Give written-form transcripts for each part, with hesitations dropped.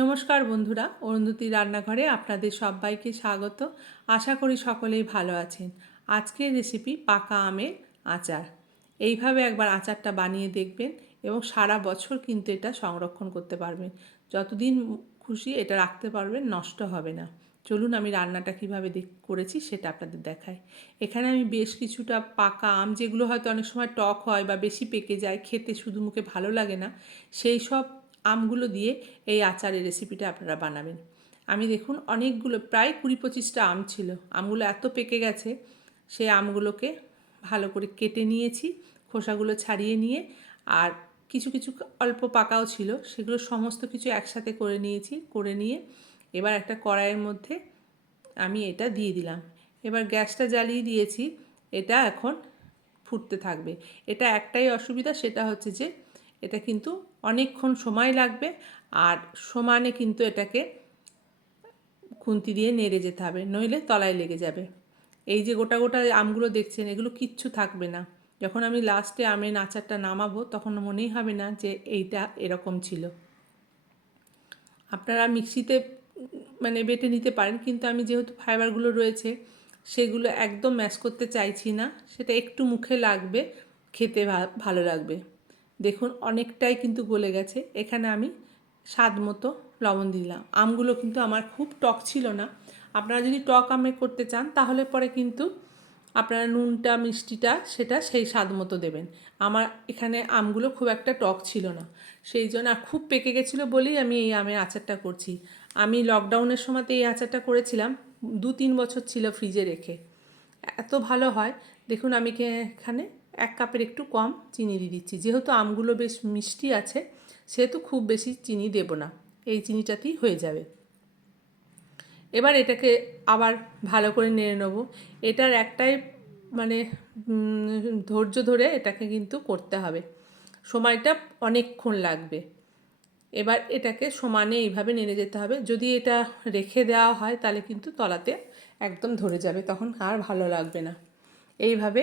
নমস্কার বন্ধুরা, অরুন্ধতী রান্নাঘরে আপনাদের সবাইকে স্বাগত। আশা করি সকলেই ভালো আছেন। আজকের রেসিপি পাকা আমের আচার। এইভাবে একবার আচারটা বানিয়ে দেখবেন এবং সারা বছর কিন্তু এটা সংরক্ষণ করতে পারবেন। যতদিন খুশি এটা রাখতে পারবেন, নষ্ট হবে না। চলুন আমি রান্নাটা কীভাবে করেছি সেটা আপনাদের দেখাই। এখানে আমি বেশ কিছুটা পাকা আম, যেগুলো হয়তো অনেক সময় টক হয় বা বেশি পেকে যায়, খেতে শুধু মুখে ভালো লাগে না, সেই সব আমগুলো দিয়ে এই আচারের রেসিপিটা আপনারা বানাবেন। আমি দেখুন অনেকগুলো, প্রায় 20-25টা আম ছিল। আমগুলো এত পেকে গেছে, সেই আমগুলোকে ভালো করে কেটে নিয়েছি, খোসাগুলো ছাড়িয়ে নিয়ে, আর কিছু কিছু অল্প পাকাও ছিল, সেগুলো সমস্ত কিছু একসাথে করে নিয়েছি। করে নিয়ে এবার একটা কড়াইয়ের মধ্যে আমি এটা দিয়ে দিলাম। এবার গ্যাসটা জ্বালিয়ে দিয়েছি। এটা এখন ফুটতে থাকবে। এটা একটাই অসুবিধা, সেটা হচ্ছে যে এটা কিন্তু অনেকক্ষণ সময় লাগবে, আর সমানে কিন্তু এটাকে খুন্তি দিয়ে নেড়ে যেতে হবে, নইলে তলায় লেগে যাবে। এই যে গোটা গোটা আমগুলো দেখছেন, এগুলো কিচ্ছু থাকবে না। যখন আমি লাস্টে আমের আচারটা নামাবো, তখন মনেই হবে না যে এইটা এরকম ছিল। আপনারা মিক্সিতে বেটে নিতে পারেন, কিন্তু আমি যেহেতু ফাইবারগুলো রয়েছে সেগুলো একদম ম্যাশ করতে চাইছি না। সেটা একটু মুখে লাগবে, খেতে ভালো লাগবে। দেখুন অনেকটাই কিন্তু গলে গেছে। এখানে আমি স্বাদ মতো লবণ দিলাম। আমগুলো কিন্তু আমার খুব টক ছিল না। আপনারা যদি টক আমে করতে চান তাহলে পরে কিন্তু আপনারা নুনটা, মিষ্টিটা সেটা সেই স্বাদ মতো দেবেন। আমার এখানে আমগুলো খুব একটা টক ছিল না, সেই জন্য, আর খুব পেকে গেছিলো বলেই আমি এই আমের আচারটা করছি। আমি লকডাউনের সময়তে এই আচারটা করেছিলাম, 2-3 বছর ছিল ফ্রিজে রেখে। এত ভালো হয়। দেখুন আমি এখানে 1 কাপের একটু কম চিনি দিয়ে দিচ্ছি। যেহেতু আমগুলো বেশ মিষ্টি আছে, সেহেতু খুব বেশি চিনি দেব না, এই চিনিটাতেই হয়ে যাবে। এবার এটাকে আবার ভালো করে নেড়ে নেবো। এটার একটাই ধৈর্য ধরে এটাকে কিন্তু করতে হবে, সময়টা অনেকক্ষণ লাগবে। এবার এটাকে সমানে এইভাবে নেড়ে যেতে হবে। যদি এটা রেখে দেওয়া হয় তাহলে কিন্তু তলাতে একদম ধরে যাবে, তখন আর ভালো লাগবে না। এইভাবে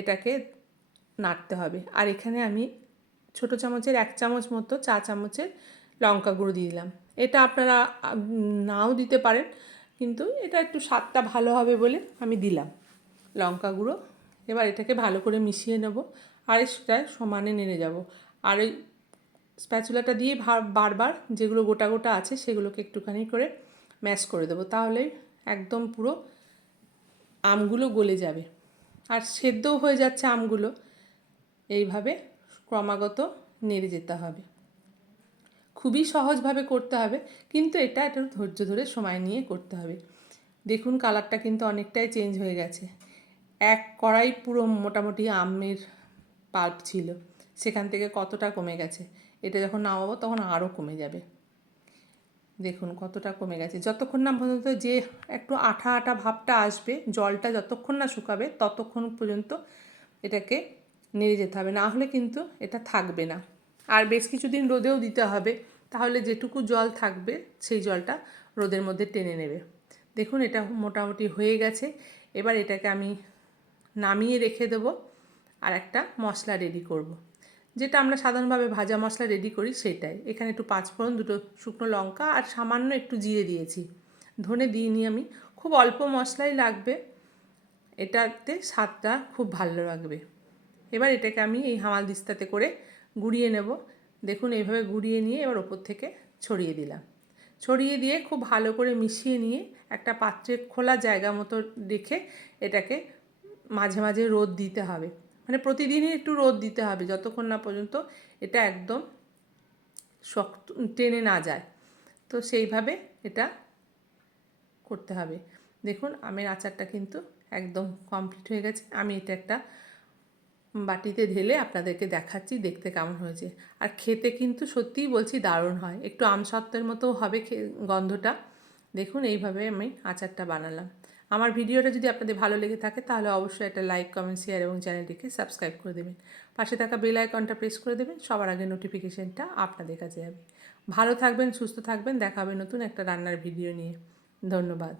এটাকে নাড়তে হবে। আর এখানে আমি ছোটো চামচের 1 চামচ মতো, চা চামচের লঙ্কা গুঁড়ো দিয়ে দিলাম। এটা আপনারা নাও দিতে পারেন, কিন্তু এটা একটু স্বাদটা ভালো হবে বলে আমি দিলাম লঙ্কা গুঁড়ো। এবার এটাকে ভালো করে মিশিয়ে নেব, আর সেটা সমানে নেড়ে যাব। আর ওই স্প্যাচুলাটা দিয়ে বারবার যেগুলো গোটা গোটা আছে সেগুলোকে একটুখানি করে ম্যাশ করে দেবো, তাহলে একদম পুরো আমগুলো গলে যাবে আর সেদ্ধও হয়ে যাচ্ছে আমগুলো। এইভাবে ক্রমাগত নেড়ে যেতে হবে। খুবই সহজভাবে করতে হবে, কিন্তু এটা একটু ধৈর্য ধরে সময় নিয়ে করতে হবে। দেখুন কালারটা কিন্তু অনেকটাই চেঞ্জ হয়ে গেছে। এক কড়াই পুরো মোটামুটি আমের পাল্প ছিল, সেখান থেকে কতটা কমে গেছে। এটা যখন নামাবো তখন আরও কমে যাবে। দেখুন কতটা কমে গেছে। যতক্ষণ না পর্যন্ত যে একটু আঠা আঠা ভাবটা আসবে, জলটা যতক্ষণ না শুকাবে ততক্ষণ পর্যন্ত এটাকে নেড়ে যেতে হবে, না হলে কিন্তু এটা থাকবে না। আর বেশ কিছুদিন রোদেও দিতে হবে, তাহলে যেটুকু জল থাকবে সেই জলটা রোদের মধ্যে টেনে নেবে। দেখুন এটা মোটামুটি হয়ে গেছে। এবার এটাকে আমি নামিয়ে রেখে দেবো, আর একটা মশলা রেডি করব। যেটা আমরা সাধারণভাবে ভাজা মশলা রেডি করি সেটাই। এখানে একটু 5 ফোড়ন, 2টো শুকনো লঙ্কা আর সামান্য একটু জিরে দিয়েছি। ধনে দিইনি আমি, খুব অল্প মশলাই লাগবে, এটাতে স্বাদটা খুব ভালো লাগবে। এবার এটাকে আমি এই হামাল দিস্তাতে করে গুঁড়িয়ে নেব। দেখুন এইভাবে গুঁড়িয়ে নিয়ে এবার ওপর থেকে ছড়িয়ে দিলাম। ছড়িয়ে দিয়ে খুব ভালো করে মিশিয়ে নিয়ে একটা পাত্রে খোলা জায়গা মতো রেখে এটাকে মাঝে মাঝে রোদ দিতে হবে। প্রতিদিনই একটু রোদ দিতে হবে, যতক্ষণ না পর্যন্ত এটা একদম শক্ত টেনে না যায়। তো সেইভাবে এটা করতে হবে। দেখুন আমের আচারটা কিন্তু একদম কমপ্লিট হয়ে গেছে। আমি এটা একটা বাটিতে ঢেলে আপনাদেরকে দেখাচ্ছি দেখতে কেমন হয়েছে। আর খেতে কিন্তু সত্যিই বলছি দারুণ হয়, একটু আমসত্ত্বের মতো হবে গন্ধটা। দেখুন এইভাবে আমি আচারটা বানালাম। আমার ভিডিওটা যদি আপনাদের ভালো লেগে থাকে তাহলে অবশ্যই একটা লাইক, কমেন্ট, শেয়ার এবং চ্যানেলটিকে সাবস্ক্রাইব করে দেবেন। পাশে থাকা বেল আইকনটা প্রেস করে দেবেন, সবার আগে নোটিফিকেশানটা আপনাদের কাছে যাবে। ভালো থাকবেন, সুস্থ থাকবেন। দেখা হবে নতুন একটা রান্নার ভিডিও নিয়ে। ধন্যবাদ।